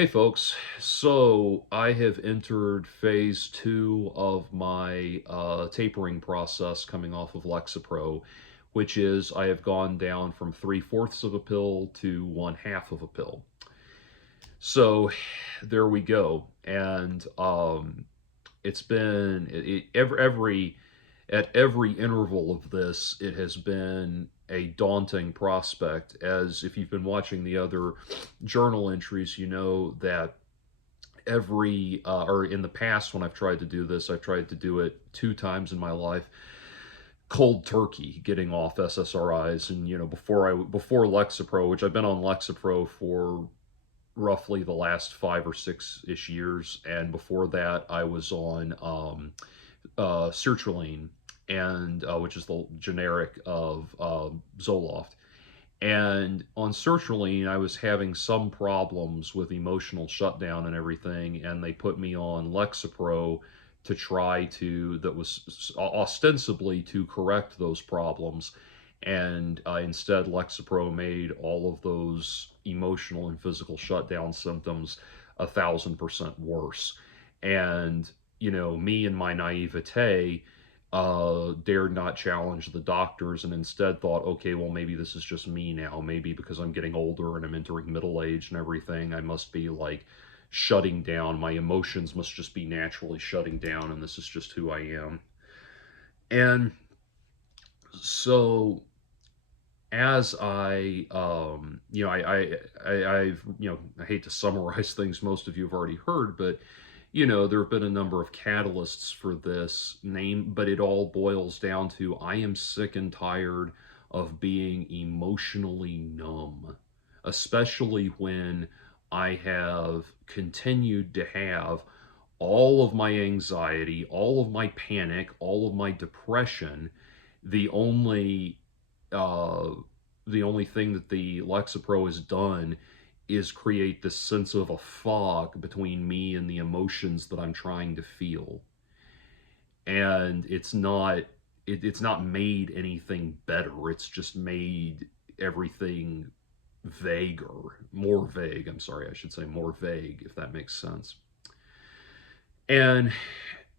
Hey folks, so I have entered phase two of my tapering process coming off of Lexapro, which is I have gone down from three-fourths of a pill to one half of a pill. So there we go. And it's been every at every interval of this, it has been a daunting prospect. As if you've been watching the other journal entries, you know that or in the past when I've tried to do this, I've tried to do it two times in my life. Cold turkey, getting off SSRIs, and before Lexapro, which I've been on Lexapro for roughly the last 5 or 6 ish years, and before that I was on sertraline, and which is the generic of Zoloft. And on sertraline, I was having some problems with emotional shutdown and everything, and they put me on Lexapro to try to, that was ostensibly to correct those problems. And instead, Lexapro made all of those emotional and physical shutdown symptoms 1,000% worse. And, me and my naivete dared not challenge the doctors and instead thought, okay, well, maybe this is just me now. Maybe because I'm getting older and I'm entering middle age and everything, I must be like shutting down. My emotions must just be naturally shutting down, and this is just who I am. And so as I hate to summarize things most of you have already heard, but there have been a number of catalysts for this name, but it all boils down to I am sick and tired of being emotionally numb, especially when I have continued to have all of my anxiety, all of my panic, all of my depression. The only uh, the only thing that the Lexapro has done is create this sense of a fog between me and the emotions that I'm trying to feel. And it's not made anything better. It's just made everything more vague. I'm sorry, I should say more vague, if that makes sense. And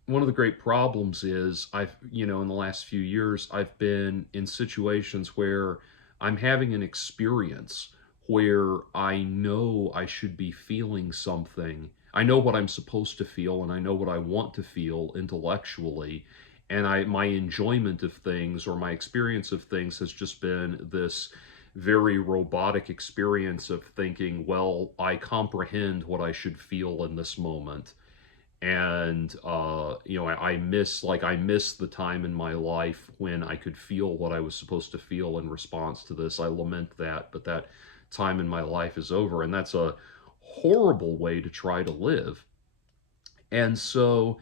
one of the great problems is in the last few years, I've been in situations where I'm having an experience where I know I should be feeling something. I know what I'm supposed to feel and I know what I want to feel intellectually. And my enjoyment of things or my experience of things has just been this very robotic experience of thinking, well, I comprehend what I should feel in this moment. And I miss the time in my life when I could feel what I was supposed to feel in response to this. I lament that, but that time in my life is over, and that's a horrible way to try to live. And so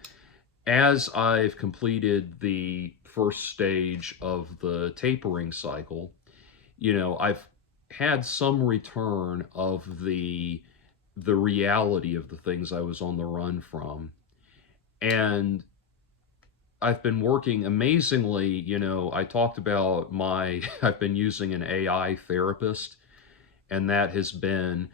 as I've completed the first stage of the tapering cycle, I've had some return of the reality of the things I was on the run from. And I've been working amazingly, I talked about I've been using an AI therapist, and that has been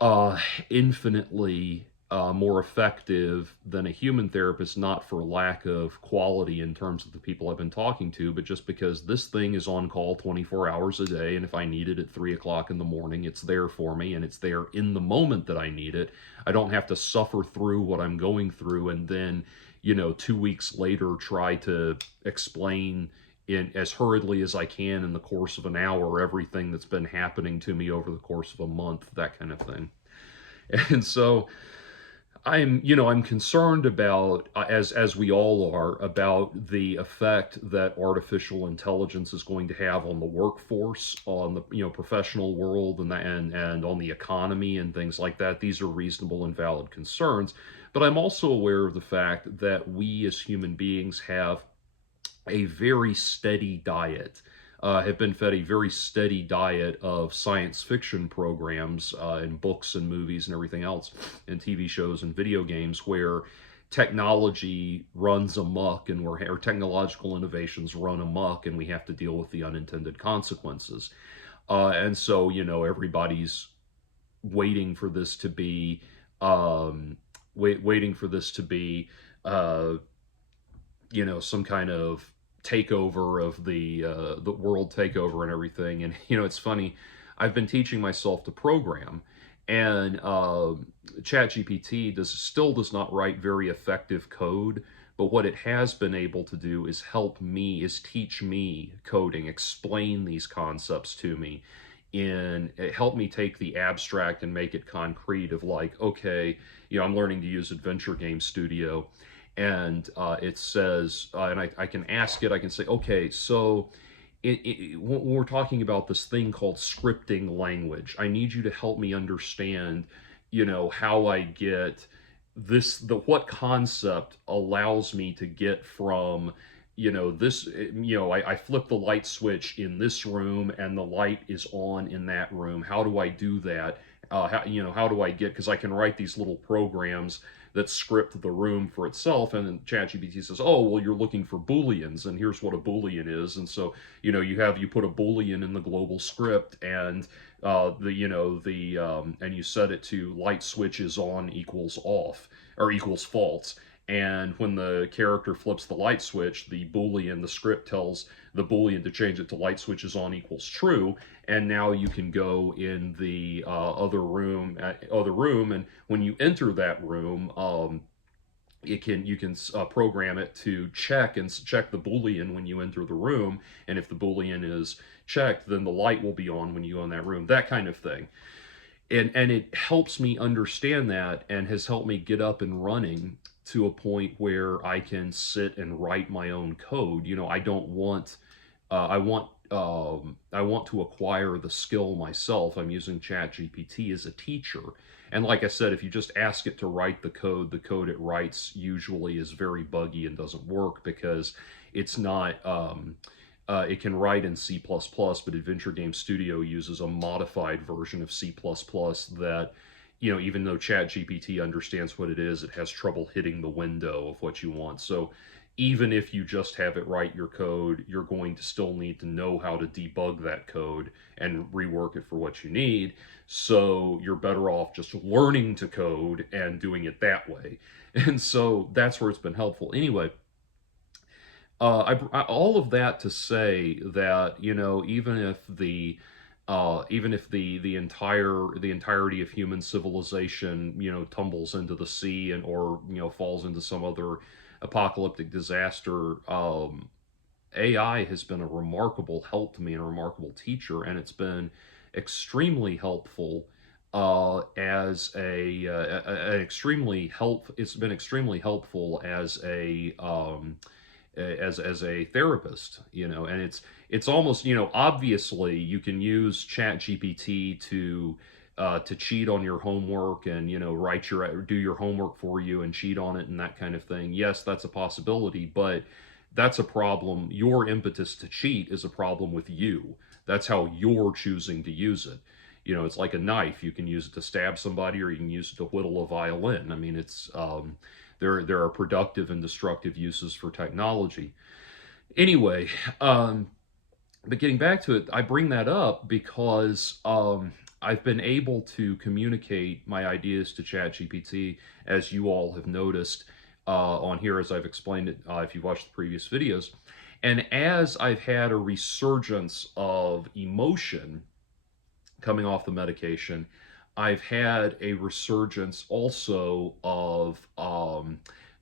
uh, infinitely more effective than a human therapist, not for lack of quality in terms of the people I've been talking to, but just because this thing is on call 24 hours a day. And if I need it at 3 o'clock in the morning, it's there for me and it's there in the moment that I need it. I don't have to suffer through what I'm going through and then, 2 weeks later try to explain in as hurriedly as I can in the course of an hour everything that's been happening to me over the course of a month, that kind of thing. And so I'm concerned about, as we all are, about the effect that artificial intelligence is going to have on the workforce, on the professional world, and on the economy and things like that. These are reasonable and valid concerns, but I'm also aware of the fact that we as human beings have a very steady diet, have been fed a very steady diet of science fiction programs and books and movies and everything else, and TV shows and video games where technology runs amok and or technological innovations run amok and we have to deal with the unintended consequences. And so, everybody's waiting for this to be waiting for this to be uh, some kind of takeover of the world takeover and everything. And it's funny, I've been teaching myself to program, and ChatGPT does not write very effective code. But what it has been able to do is teach me coding, explain these concepts to me, and it helped me take the abstract and make it concrete of like, okay, I'm learning to use Adventure Game Studio, and it says, and I can ask it, I can say, okay, so when we're talking about this thing called scripting language, I need you to help me understand, how I get what concept allows me to get from, I flip the light switch in this room and the light is on in that room. How do I do that? How do I get, because I can write these little programs that script the room for itself, and then ChatGPT says, "Oh, well, you're looking for booleans, and here's what a boolean is." And so, you put a boolean in the global script, and and you set it to light switches on equals off or equals false. And when the character flips the light switch, the script tells the boolean to change it to light switches on equals true. And now you can go in the other room, and when you enter that room, you can program it to check the boolean when you enter the room, and if the boolean is checked, then the light will be on when you go in that room. That kind of thing. And it helps me understand that, and has helped me get up and running to a point where I can sit and write my own code. I don't want I want to acquire the skill myself. I'm using ChatGPT as a teacher. And like I said, if you just ask it to write the code it writes usually is very buggy and doesn't work, because it's not it can write in C++, but Adventure Game Studio uses a modified version of C++ that, even though ChatGPT understands what it is, it has trouble hitting the window of what you want. So even if you just have it write your code, you're going to still need to know how to debug that code and rework it for what you need. So you're better off just learning to code and doing it that way. And so that's where it's been helpful. Anyway, all of that to say that, even if the entirety of human civilization, tumbles into the sea, and or falls into some other apocalyptic disaster, AI has been a remarkable help to me and a remarkable teacher, and it's been extremely helpful as a extremely help. It's been extremely helpful as a therapist, and it's almost, obviously you can use Chat GPT to cheat on your homework, and do your homework for you and cheat on it and that kind of thing. Yes, that's a possibility, but that's a problem. Your impetus to cheat is a problem with you. That's how you're choosing to use it. It's like a knife. You can use it to stab somebody, or you can use it to whittle a violin. I mean, it's there are productive and destructive uses for technology. Anyway, but getting back to it, I bring that up because I've been able to communicate my ideas to ChatGPT, as you all have noticed on here, as I've explained it, if you've watched the previous videos. And as I've had a resurgence of emotion coming off the medication, I've had a resurgence also of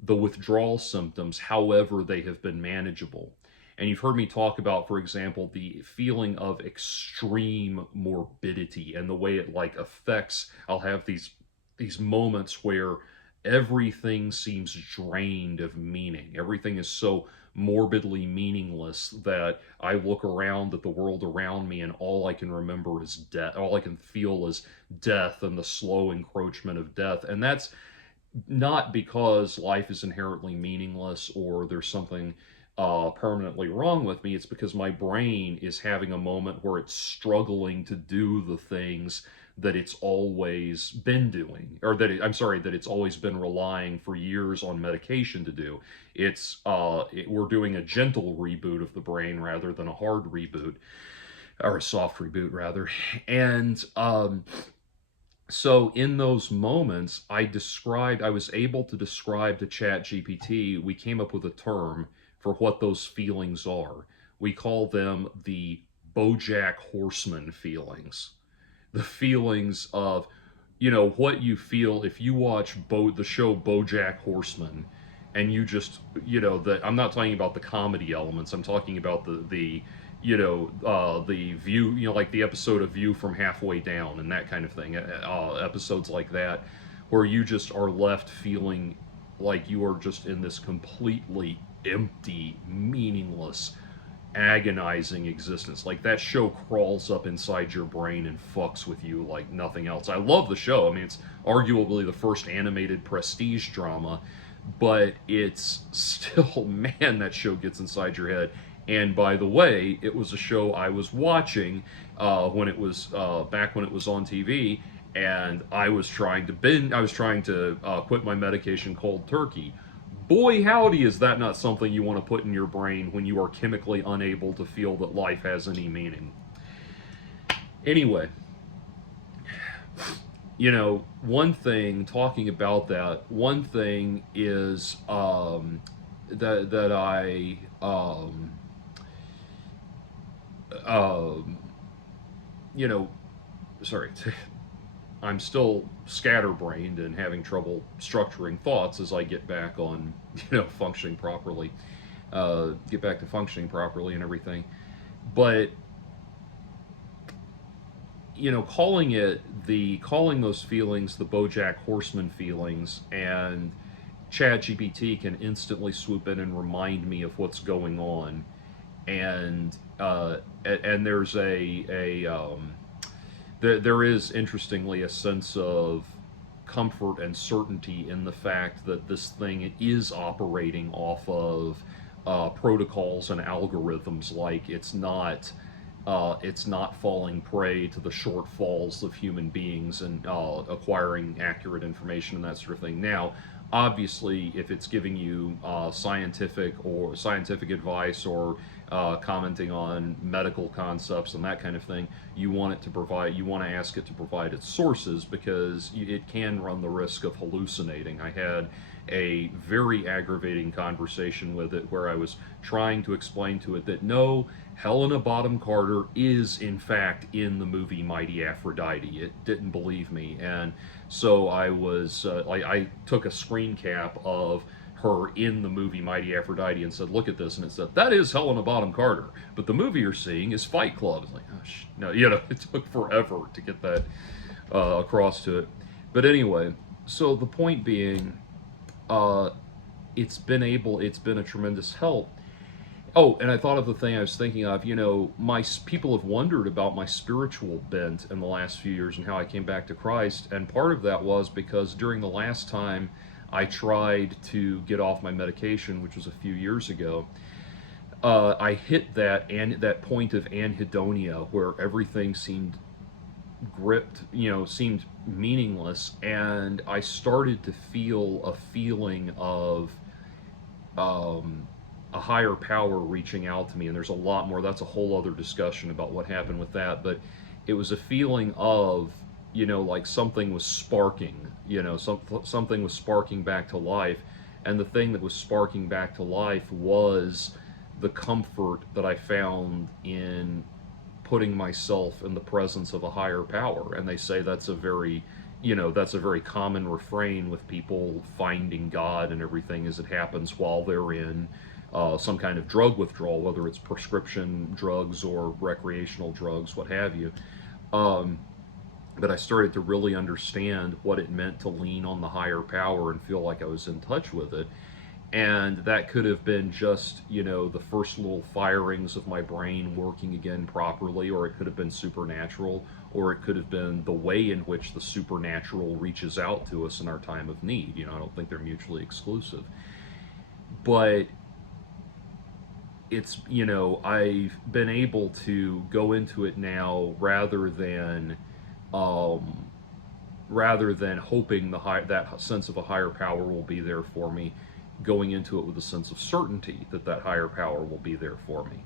the withdrawal symptoms. However, they have been manageable. And you've heard me talk about, for example, the feeling of extreme morbidity and the way it like affects. I'll have these moments where everything seems drained of meaning. Everything is so morbidly meaningless that I look around at the world around me, and all I can remember is death. All I can feel is death and the slow encroachment of death. And that's not because life is inherently meaningless or there's something permanently wrong with me. It's because my brain is having a moment where it's struggling to do the things that it's always been doing, or I'm sorry, that it's always been relying for years on medication to do. We're doing a gentle reboot of the brain rather than a hard reboot, or a soft reboot rather. And So in those moments, I was able to describe to ChatGPT, we came up with a term for what those feelings are. We call them the BoJack Horseman feelings. The feelings of, what you feel if you watch the show BoJack Horseman, and you just, I'm not talking about the comedy elements. I'm talking about the view, like the episode of View from Halfway Down and that kind of thing. Episodes like that, where you just are left feeling like you are just in this completely empty, meaningless, agonizing existence. Like that show crawls up inside your brain and fucks with you like nothing else. I love the show. I mean, it's arguably the first animated prestige drama, but it's still, man, that show gets inside your head. And by the way, it was a show I was watching when it was back when it was on TV, and I was trying to quit my medication cold turkey. Boy, howdy, is that not something you want to put in your brain when you are chemically unable to feel that life has any meaning. Anyway, one thing talking about that, one thing is that I um, you know, sorry, I'm still scatterbrained and having trouble structuring thoughts as I get back on, functioning properly, get back to functioning properly and everything. But calling those feelings the BoJack Horseman feelings, and ChatGPT can instantly swoop in and remind me of what's going on, and there's there is interestingly a sense of comfort and certainty in the fact that this thing is operating off of protocols and algorithms. Like it's not falling prey to the shortfalls of human beings and acquiring accurate information and that sort of thing. Now, obviously, if it's giving you scientific advice or commenting on medical concepts and that kind of thing, you want to ask it to provide its sources, because it can run the risk of hallucinating. I had a very aggravating conversation with it where I was trying to explain to it that no, Helena Bonham Carter is in fact in the movie Mighty Aphrodite. It didn't believe me, and so I took a screen cap of her in the movie Mighty Aphrodite and said, "Look at this," and it said, "That is Helena Bonham Carter, but the movie you're seeing is Fight Club." It's like, oh, no, it took forever to get that across to it. But anyway, so the point being, uh, it's been a tremendous help. Oh, and I thought of the thing I was thinking of. My people have wondered about my spiritual bent in the last few years and how I came back to Christ. And part of that was because during the last time I tried to get off my medication, which was a few years ago, I hit that point of anhedonia where everything seemed gripped, seemed meaningless, and I started to feel a feeling of um, a higher power reaching out to me. And there's a lot more. That's a whole other discussion about what happened with that. But it was a feeling of, like something was sparking. Something was sparking back to life, and the thing that was sparking back to life was the comfort that I found in putting myself in the presence of a higher power. And they say that's a very common refrain with people finding God and everything, as it happens while they're in some kind of drug withdrawal, whether it's prescription drugs or recreational drugs, what have you. Um, but I started to really understand what it meant to lean on the higher power and feel like I was in touch with it. And that could have been just, the first little firings of my brain working again properly, or it could have been supernatural, or it could have been the way in which the supernatural reaches out to us in our time of need. I don't think they're mutually exclusive. But I've been able to go into it now um, rather than hoping that sense of a higher power will be there for me, going into it with a sense of certainty that that higher power will be there for me.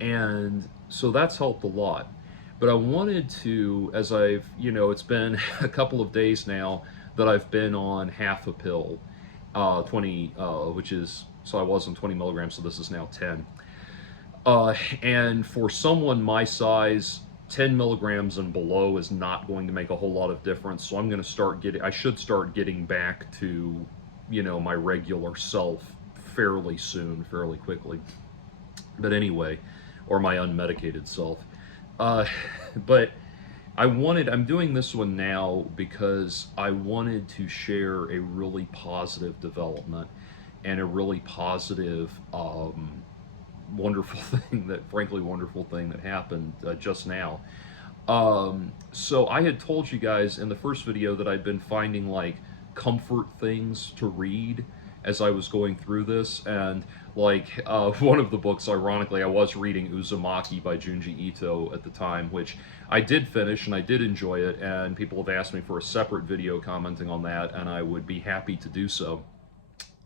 And so that's helped a lot. But I wanted to, as I've, it's been a couple of days now that I've been on half a pill, 20, which is, so I was on 20 milligrams, so this is now 10. Uh, and for someone my size, 10 milligrams and below is not going to make a whole lot of difference. So I should start getting back to, my regular self fairly soon, fairly quickly. But anyway, or my unmedicated self. Uh, but I'm doing this one now because I wanted to share a really positive development and a really positive, wonderful wonderful thing that happened just now. So I had told you guys in the first video that I'd been finding like comfort things to read as I was going through this, and like one of the books, ironically, I was reading Uzumaki by Junji Ito at the time, which I did finish and I did enjoy it, and people have asked me for a separate video commenting on that, and I would be happy to do so.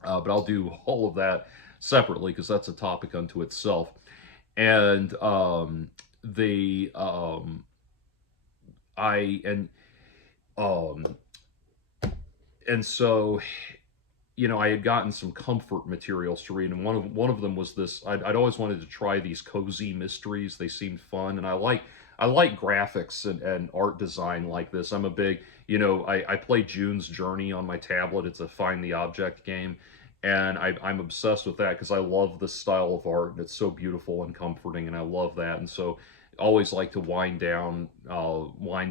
But I'll do all of that separately because that's a topic unto itself. And the I um, and so I had gotten some comfort materials to read, and one of them was this. I'd always wanted to try these cozy mysteries. They seemed fun, and I like graphics and art design like this. I'm a big, I play June's Journey on my tablet. It's a find the object game, and I'm obsessed with that because I love this style of art, and it's so beautiful and comforting, and I love that. And so always like to wind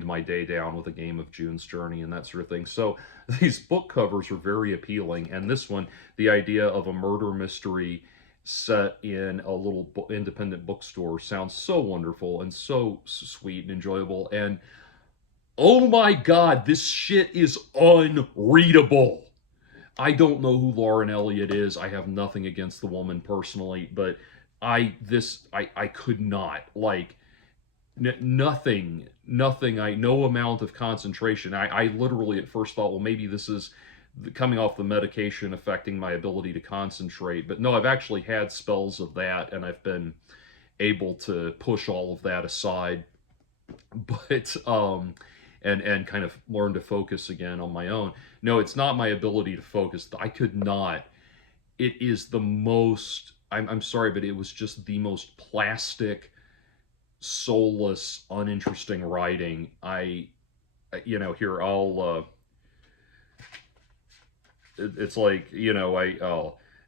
my day down with a game of June's Journey and that sort of thing. So these book covers are very appealing, and this one, the idea of a murder mystery set in a little independent bookstore, sounds so wonderful and so sweet and enjoyable. And oh my god, this shit is unreadable. I don't know who Lauren Elliott is. I have nothing against the woman personally, but I could not, like, nothing. No amount of concentration. I literally at first thought, well, maybe this is coming off the medication affecting my ability to concentrate. But no, I've actually had spells of that, and I've been able to push all of that aside. But and kind of learn to focus again on my own. No, it's not my ability to focus. I could not. It is the most. I'm sorry, but it was just the most plastic, soulless, uninteresting writing. Here it's like,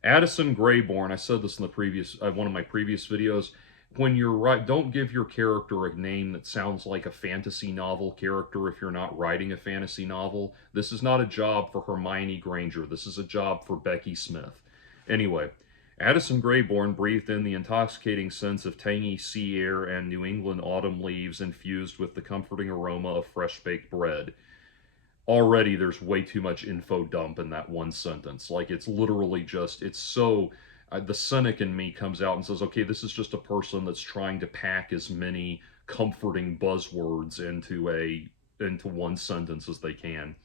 Addison Grayborn. I said this in the previous one of my previous videos. When you're right, don't give your character a name that sounds like a fantasy novel character if you're not writing a fantasy novel. This is not a job for Hermione Granger. This is a job for Becky Smith. Anyway, Addison Grayborn breathed in the intoxicating sense of tangy sea air and New England autumn leaves infused with the comforting aroma of fresh-baked bread. Already there's way too much info dump in that one sentence. Like, it's literally just, it's so... the cynic in me comes out and says, okay, this is just a person that's trying to pack as many comforting buzzwords into one sentence as they can.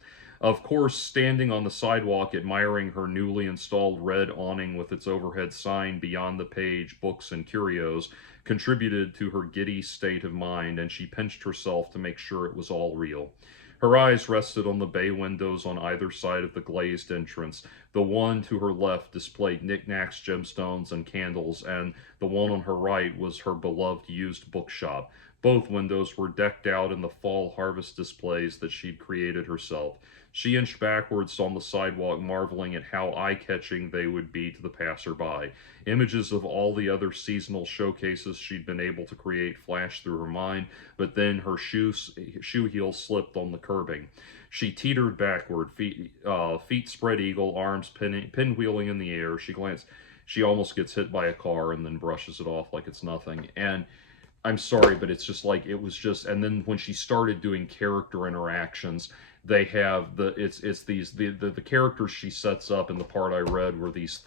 Of course, standing on the sidewalk admiring her newly installed red awning with its overhead sign beyond the page, books and curios, contributed to her giddy state of mind, and she pinched herself to make sure it was all real. Her eyes rested on the bay windows on either side of the glazed entrance. The one to her left displayed knickknacks, gemstones, and candles, and the one on her right was her beloved used bookshop. Both windows were decked out in the fall harvest displays that she'd created herself. She inched backwards on the sidewalk, marveling at how eye-catching they would be to the passerby. Images of all the other seasonal showcases she'd been able to create flashed through her mind, but then her shoe heel slipped on the curbing. She teetered backward, feet spread eagle, arms pinwheeling in the air. She glanced. She almost gets hit by a car and then brushes it off like it's nothing. And I'm sorry, but it's just like, it was just, and then when she started doing character interactions, they have the characters she sets up in the part I read were these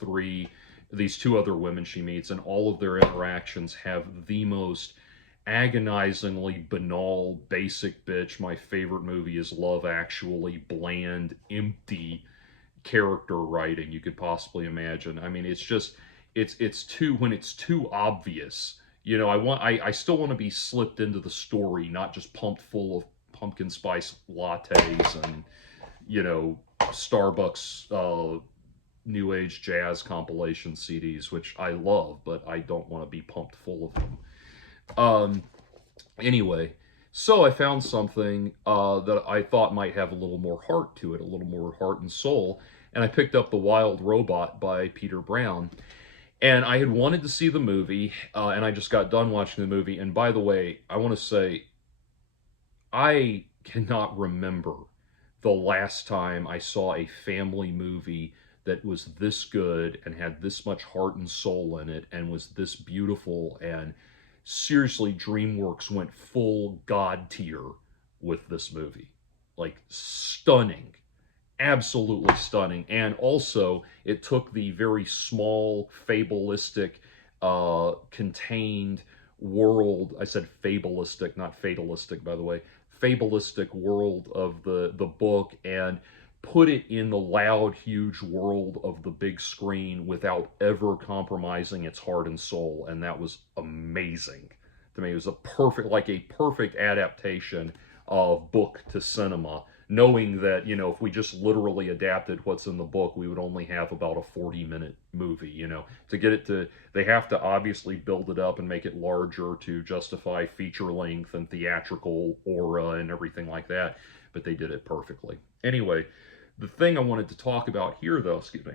two other women she meets, and all of their interactions have the most agonizingly banal, basic bitch, my favorite movie is Love Actually, bland, empty character writing you could possibly imagine. I mean, it's just, it's too, when it's too obvious, You know, I still want to be slipped into the story, not just pumped full of pumpkin spice lattes and, you know, Starbucks new age jazz compilation CDs, which I love, but I don't want to be pumped full of them. Um, anyway, so I found something that I thought might have a little more heart to it, a little more heart and soul, and I picked up The Wild Robot by Peter Brown. And I had wanted to see the movie, and I just got done watching the movie. And by the way, I want to say I cannot remember the last time I saw a family movie that was this good and had this much heart and soul in it and was this beautiful. And seriously, DreamWorks went full God tier with this movie. Like, stunning, absolutely stunning. And also, it took the very small, fabulistic, contained world. I said fabulistic, not fatalistic, by the way. Fabulistic world of the book, and put it in the loud, huge world of the big screen without ever compromising its heart and soul. And that was amazing to me. It was like a perfect adaptation of book to cinema, knowing that, you know, if we just literally adapted what's in the book, we would only have about a 40-minute movie, you know. To get it to, they have to obviously build it up and make it larger to justify feature length and theatrical aura and everything like that, but they did it perfectly. Anyway, the thing I wanted to talk about here, though, excuse me,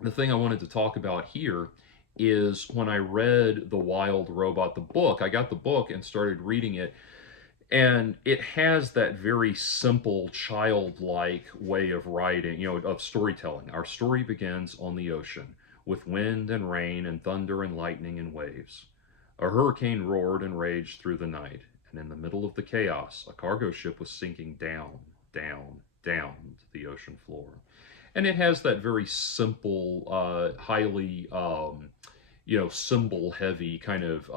the thing I wanted to talk about here is when I read The Wild Robot, the book. I got the book and started reading it, and it has that very simple, childlike way of writing, you know, of storytelling. Our story begins on the ocean, with wind and rain and thunder and lightning and waves. A hurricane roared and raged through the night, and in the middle of the chaos, a cargo ship was sinking down, down, down to the ocean floor. And it has that very simple, highly, you know, symbol heavy kind of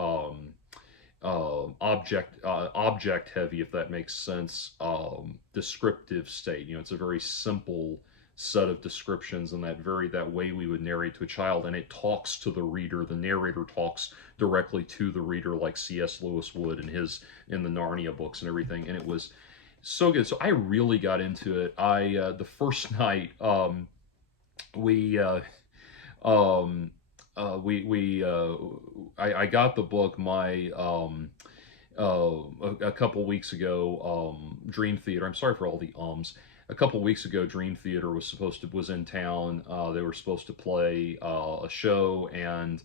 object heavy, if that makes sense, descriptive state. You know, it's a very simple set of descriptions, and that way we would narrate to a child, and it talks to the reader. The narrator talks directly to the reader, like C.S. Lewis would in the Narnia books and everything. And it was so good. So I really got into it. The first night, we I got the book. My a couple weeks ago, Dream Theater. I'm sorry for all the ums. A couple weeks ago, Dream Theater was in town. They were supposed to play a show, and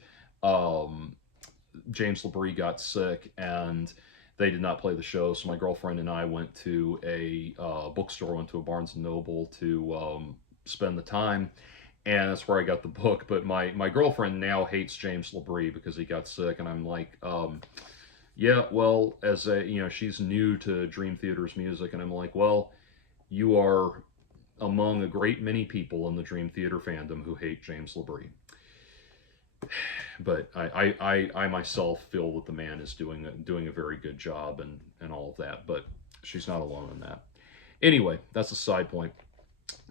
James LaBrie got sick, and they did not play the show. So my girlfriend and I went to a bookstore, went to a Barnes and Noble to spend the time, and that's where I got the book. But my girlfriend now hates James LaBrie because he got sick, and I'm like, yeah, well, you know, she's new to Dream Theater's music, and I'm like, well, you are among a great many people in the Dream Theater fandom who hate James LaBrie. But I myself feel that the man is doing a very good job and all of that, but she's not alone in that. Anyway, that's a side point.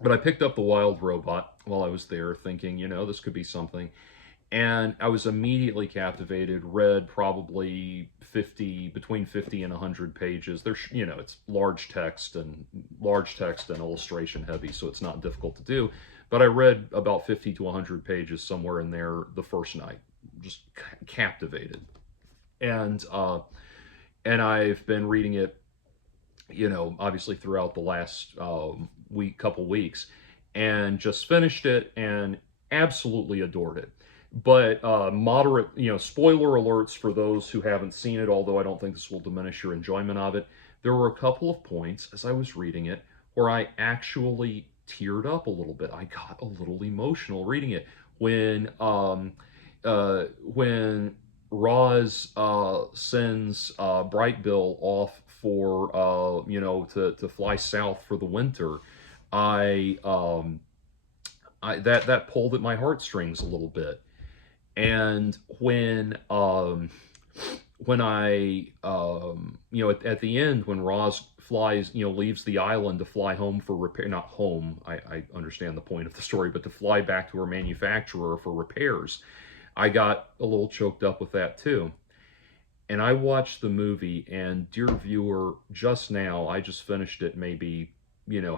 But I picked up The Wild Robot while I was there, thinking, you know, this could be something. And I was immediately captivated, read probably between 50 and 100 pages. There's, you know, it's large text and illustration heavy, so it's not difficult to do. But I read about 50 to 100 pages somewhere in there the first night, just captivated. And I've been reading it, you know, obviously throughout the last couple weeks, and just finished it and absolutely adored it. But moderate, you know, spoiler alerts for those who haven't seen it, although I don't think this will diminish your enjoyment of it. There were a couple of points as I was reading it where I actually teared up a little bit. I got a little emotional reading it when Roz sends Bright Bill off for you know, to fly south for the winter. That pulled at my heartstrings a little bit. And when I you know, at the end, when Roz flies, you know, leaves the island to fly home for repair, not home, I understand the point of the story, but to fly back to her manufacturer for repairs, I got a little choked up with that too. And I watched the movie, and dear viewer, just now, I just finished it maybe,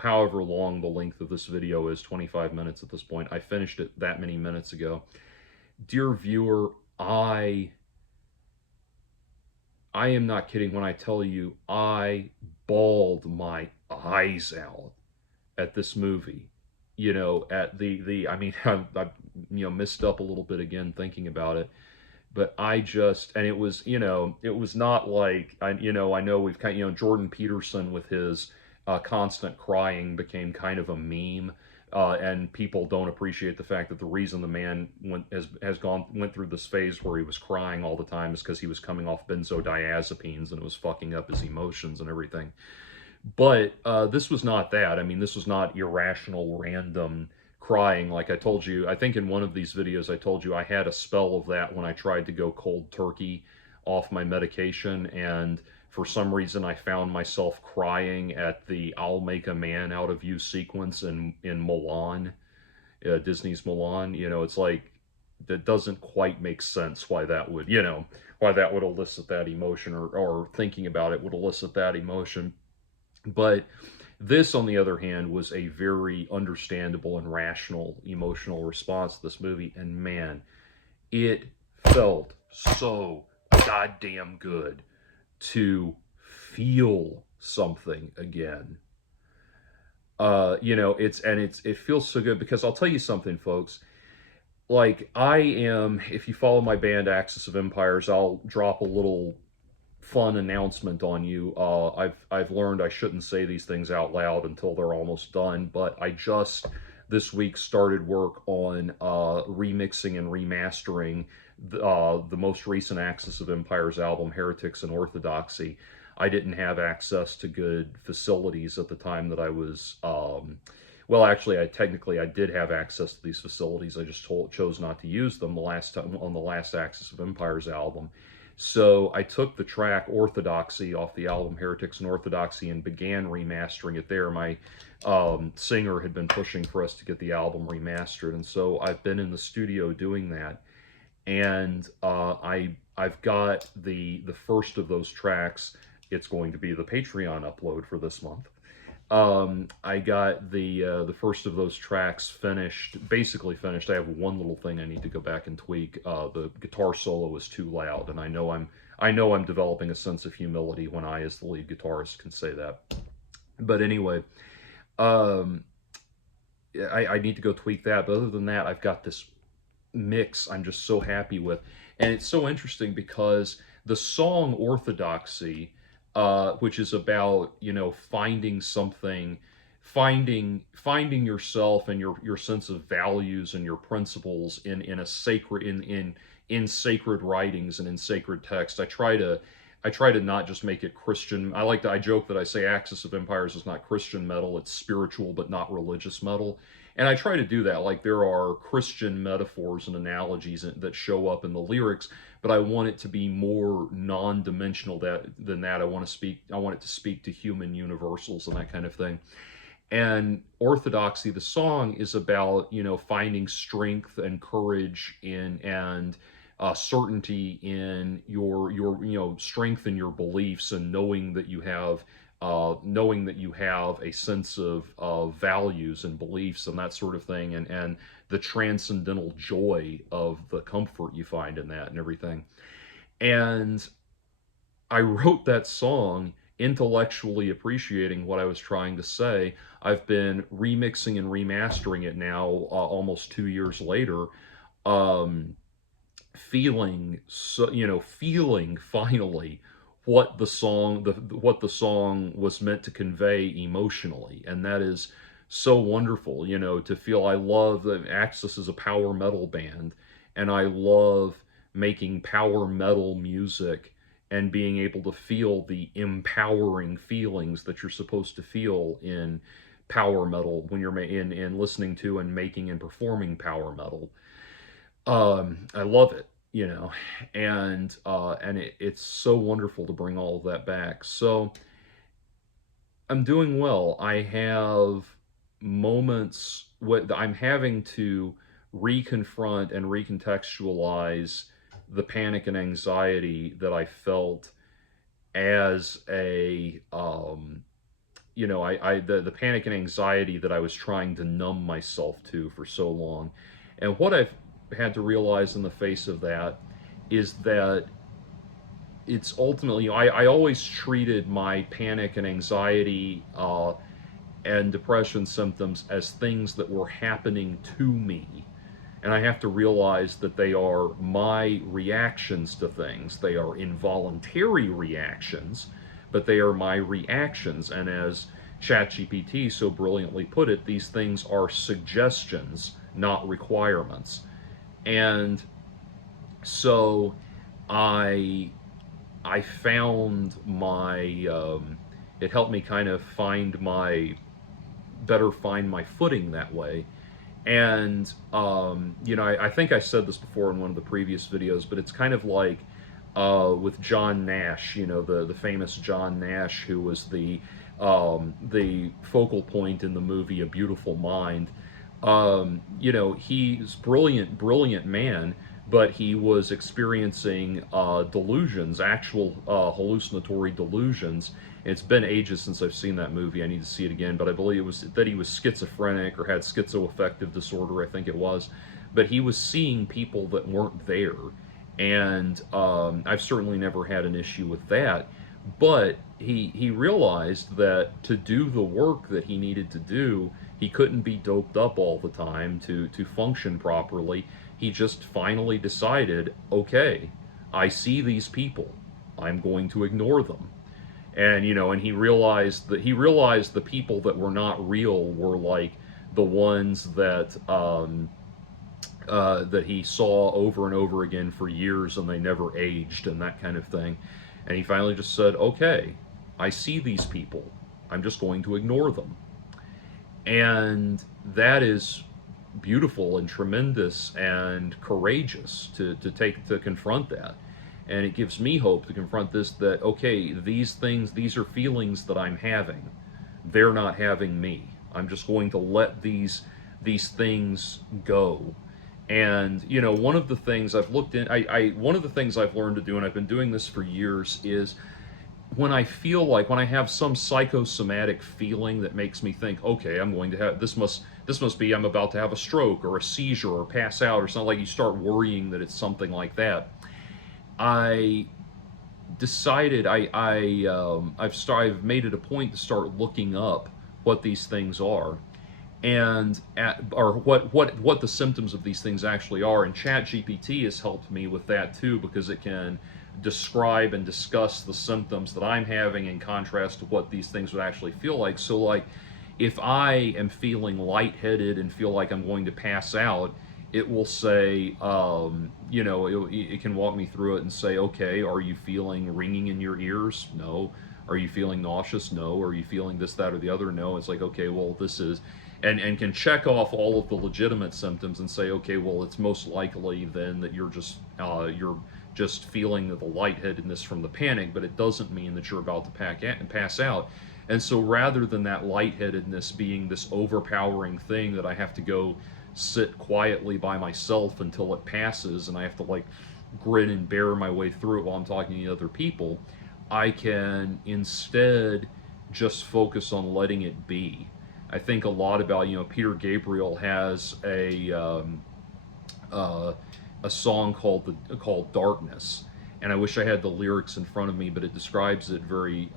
however long the length of this video is, 25 minutes at this point. I finished it that many minutes ago. Dear viewer, I am not kidding when I tell you I bawled my eyes out at this movie. At the I mean, I missed up a little bit again thinking about it, but and it was, it was not like, I know we've kind of, Jordan Peterson with his constant crying became kind of a meme. And people don't appreciate the fact that the reason the man went through this phase where he was crying all the time is because he was coming off benzodiazepines and it was fucking up his emotions and everything. But this was not that. I mean, this was not irrational, random crying. Like I told you, I think in one of these videos I told you I had a spell of that when I tried to go cold turkey off my medication, and for some reason I found myself crying at the "I'll make a man out of you" sequence in Mulan, Disney's Mulan. It's like, that doesn't quite make sense why that would, why that would elicit that emotion, or thinking about it would elicit that emotion. But this, on the other hand, was a very understandable and rational emotional response to this movie. And man, it felt so goddamn good to feel something again. It feels so good because I'll tell you something, folks. Like, if you follow my band Axis of Empires, I'll drop a little fun announcement on you. I've learned I shouldn't say these things out loud until they're almost done, but I just this week started work on remixing and remastering the most recent Axis of Empires album, Heretics and Orthodoxy. I didn't have access to good facilities at the time that I was. Well, actually, I did have access to these facilities. I just chose not to use them the last time on the last Axis of Empires album. So I took the track Orthodoxy off the album Heretics and Orthodoxy and began remastering it there. My singer had been pushing for us to get the album remastered, and so I've been in the studio doing that. And I've got the first of those tracks. It's going to be the Patreon upload for this month. I got the first of those tracks basically finished. I have one little thing I need to go back and tweak. The guitar solo is too loud, and I know I'm developing a sense of humility when I, as the lead guitarist, can say that. But anyway, um, I need to go tweak that. But other than that, I've got this mix I'm just so happy with, and it's so interesting because the song Orthodoxy, which is about finding something, finding yourself and your sense of values and your principles in a sacred in sacred writings and in sacred text. I try to not just make it Christian. I joke that I say Axis of Empires is not Christian metal, it's spiritual but not religious metal. And I try to do that. Like, there are Christian metaphors and analogies that show up in the lyrics, but I want it to be more non-dimensional than that. I want it to speak to human universals and that kind of thing. And Orthodoxy, the song, is about, finding strength and courage and certainty in your strength in your beliefs, and knowing that you have a sense of values and beliefs and that sort of thing, and the transcendental joy of the comfort you find in that and everything. And I wrote that song intellectually appreciating what I was trying to say. I've been remixing and remastering it now, almost 2 years later, um, feeling finally what the song was meant to convey emotionally. And that is so wonderful, to feel. I love that Axis is a power metal band, and I love making power metal music and being able to feel the empowering feelings that you're supposed to feel in power metal when you're in listening to and making and performing power metal. I love it, and it's so wonderful to bring all of that back. So I'm doing well. I have moments what I'm having to reconfront and recontextualize the panic and anxiety that I felt as a the panic and anxiety that I was trying to numb myself to for so long. And what I've had to realize in the face of that is that it's ultimately, I always treated my panic and anxiety and depression symptoms as things that were happening to me. And I have to realize that they are my reactions to things. They are involuntary reactions, but they are my reactions. And as ChatGPT so brilliantly put it, these things are suggestions, not requirements. And so I I found my it helped me kind of find my footing that way. And I think I said this before in one of the previous videos, but it's kind of like with John Nash, the famous John Nash, who was the focal point in the movie A Beautiful Mind. He's brilliant man, but he was experiencing delusions, actual hallucinatory delusions. It's been ages since I've seen that movie. I need to see it again, but I believe it was that he was schizophrenic or had schizoaffective disorder, I think it was. But he was seeing people that weren't there. And I've certainly never had an issue with that. But he realized that to do the work that he needed to do, he couldn't be doped up all the time to function properly. He just finally decided, okay, I see these people. I'm going to ignore them. And he realized the people that were not real were like the ones that he saw over and over again for years, and they never aged and that kind of thing. And he finally just said, okay, I see these people. I'm just going to ignore them. And that is beautiful and tremendous and courageous to confront that. And it gives me hope to confront this, that okay, these are feelings that I'm having. They're not having me. I'm just going to let these things go. And one of the things I've looked in, one of the things I've learned to do, and I've been doing this for years, is when I have some psychosomatic feeling that makes me think, okay, I'm going to have this must be I'm about to have a stroke or a seizure or pass out or something, like you start worrying that it's something like that. I decided I've made it a point to start looking up what these things are, or what the symptoms of these things actually are. And ChatGPT has helped me with that too, because it can describe and discuss the symptoms that I'm having in contrast to what these things would actually feel like. So, like, if I am feeling lightheaded and feel like I'm going to pass out, it will say, it can walk me through it and say, okay, are you feeling ringing in your ears? No. Are you feeling nauseous? No. Are you feeling this, that, or the other? No. It's like, okay, well, this is, and can check off all of the legitimate symptoms and say, okay, well, it's most likely then that you're just feeling the lightheadedness from the panic, but it doesn't mean that you're about to pass out. And so rather than that lightheadedness being this overpowering thing that I have to go sit quietly by myself until it passes, and I have to like grin and bear my way through it while I'm talking to other people, I can instead just focus on letting it be. I think a lot about, Peter Gabriel has a song called Darkness, and I wish I had the lyrics in front of me, but it describes it very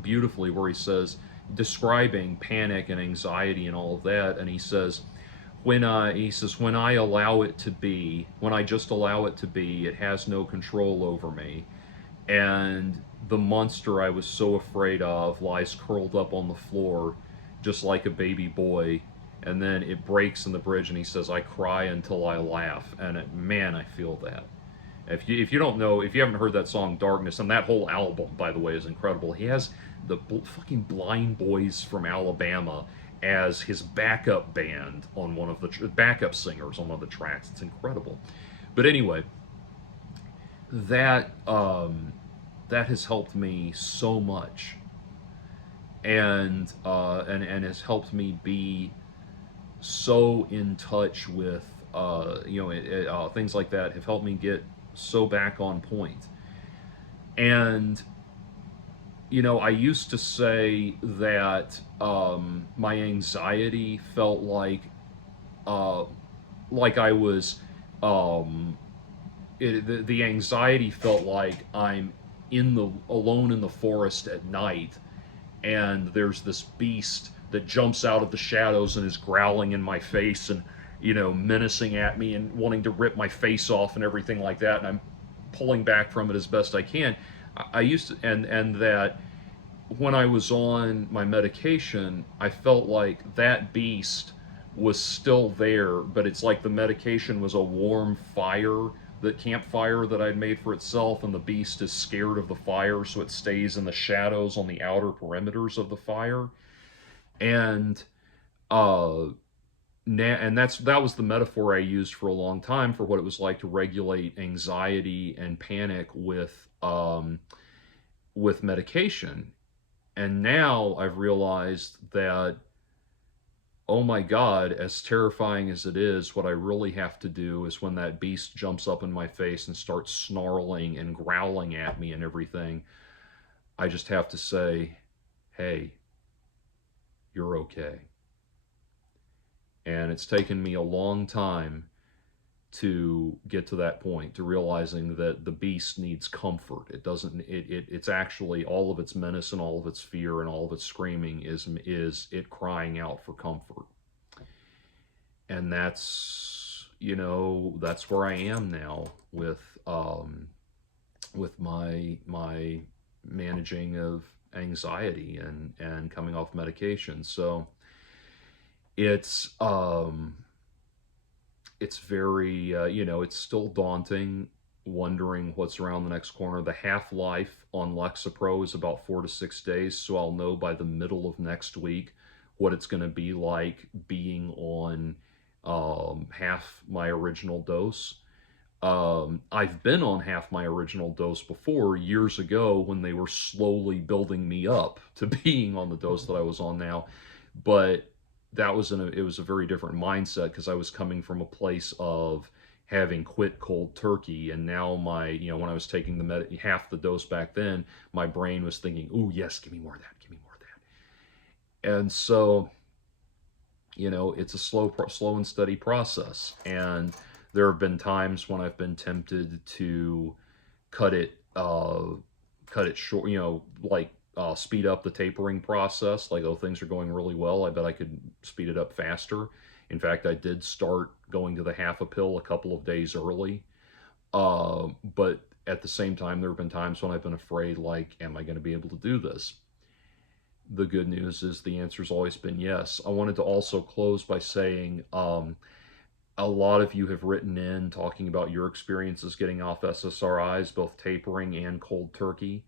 beautifully, where he says, describing panic and anxiety and all of that, and he says, when I allow it to be, when I just allow it to be, it has no control over me, and the monster I was so afraid of lies curled up on the floor, just like a baby boy. And then it breaks in the bridge, and he says, I cry until I laugh. And man, I feel that. If you don't know, if you haven't heard that song Darkness, and that whole album, by the way, is incredible. He has the fucking Blind Boys from Alabama as his backup band on one of the backup singers on one of the tracks. It's incredible. But anyway, that has helped me so much, and has helped me be so in touch with things like that have helped me get so back on point. And I used to say that my anxiety felt uh, like I was um, the anxiety felt like I'm in the alone in the forest at night, and there's this beast that jumps out of the shadows and is growling in my face and menacing at me and wanting to rip my face off and everything like that, and I'm pulling back from it as best I can. I used to, and that when I was on my medication, I felt like that beast was still there, but it's like the medication was a warm fire, the campfire that I'd made for itself, and the beast is scared of the fire, so it stays in the shadows on the outer perimeters of the fire. And uh, and that was the metaphor I used for a long time for what it was like to regulate anxiety and panic with medication. And now I've realized that, oh my God, as terrifying as it is, what I really have to do is when that beast jumps up in my face and starts snarling and growling at me and everything, I just have to say, hey, you're okay. And it's taken me a long time to get to that point, to realizing that the beast needs comfort. It doesn't it's actually all of its menace and all of its fear and all of its screaming is it crying out for comfort. And that's where I am now with my managing of anxiety and coming off medication. So it's it's very it's still daunting, wondering what's around the next corner. The half life on Lexapro is about 4 to 6 days, so I'll know by the middle of next week what it's going to be like being on half my original dose. I've been on half my original dose before, years ago, when they were slowly building me up to being on the dose that I was on now. But it was a very different mindset, because I was coming from a place of having quit cold turkey, and now when I was taking half the dose back then, my brain was thinking, "Ooh, yes, give me more of that, give me more of that." And so it's a slow and steady process. And there have been times when I've been tempted to cut it uh, cut it short, like speed up the tapering process. Like, oh, things are going really well, I bet I could speed it up faster. In fact, I did start going to the half a pill a couple of days early. But at the same time, there have been times when I've been afraid, like, am I going to be able to do this? The good news is the answer's always been yes. I wanted to also close by saying, a lot of you have written in talking about your experiences getting off SSRIs, both tapering and cold turkey.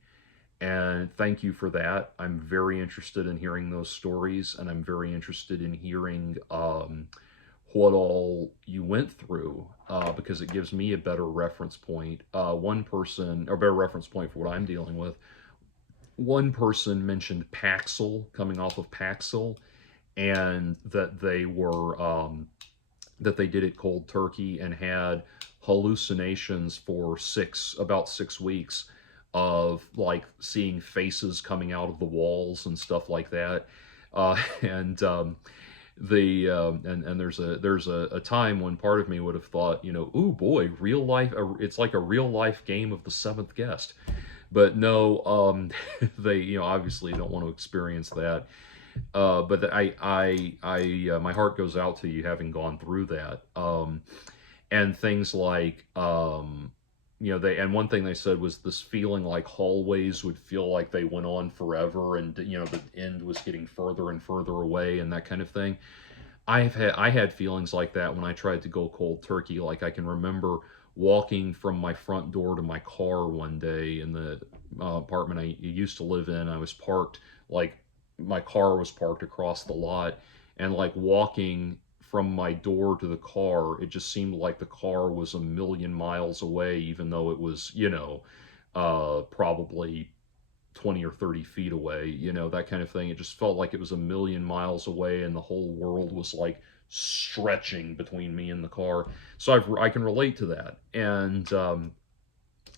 And thank you for that. I'm very interested in hearing those stories, and I'm very interested in hearing what all you went through, because it gives me a better reference point. Or better reference point for what I'm dealing with. One person mentioned Paxil, coming off of Paxil, and that they did it cold turkey and had hallucinations for about 6 weeks of like seeing faces coming out of the walls and stuff like that. And there's a time when part of me would have thought, ooh boy, real life, it's like a real life game of the seventh guest. But no, they obviously don't want to experience that. But my heart goes out to you, having gone through that. And things like, and one thing they said was this feeling like hallways would feel like they went on forever, and the end was getting further and further away, and that kind of thing. I had feelings like that when I tried to go cold turkey. Like, I can remember walking from my front door to my car one day in the apartment I used to live in. I was parked, like, my car was parked across the lot, and like walking from my door to the car, it just seemed like the car was a million miles away, even though it was probably 20 or 30 feet away, you know, that kind of thing. It just felt like it was a million miles away and the whole world was like stretching between me and the car. So I can relate to that. And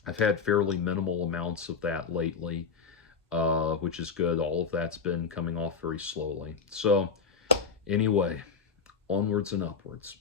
I've had fairly minimal amounts of that lately, which is good. All of that's been coming off very slowly. So, anyway, onwards and upwards.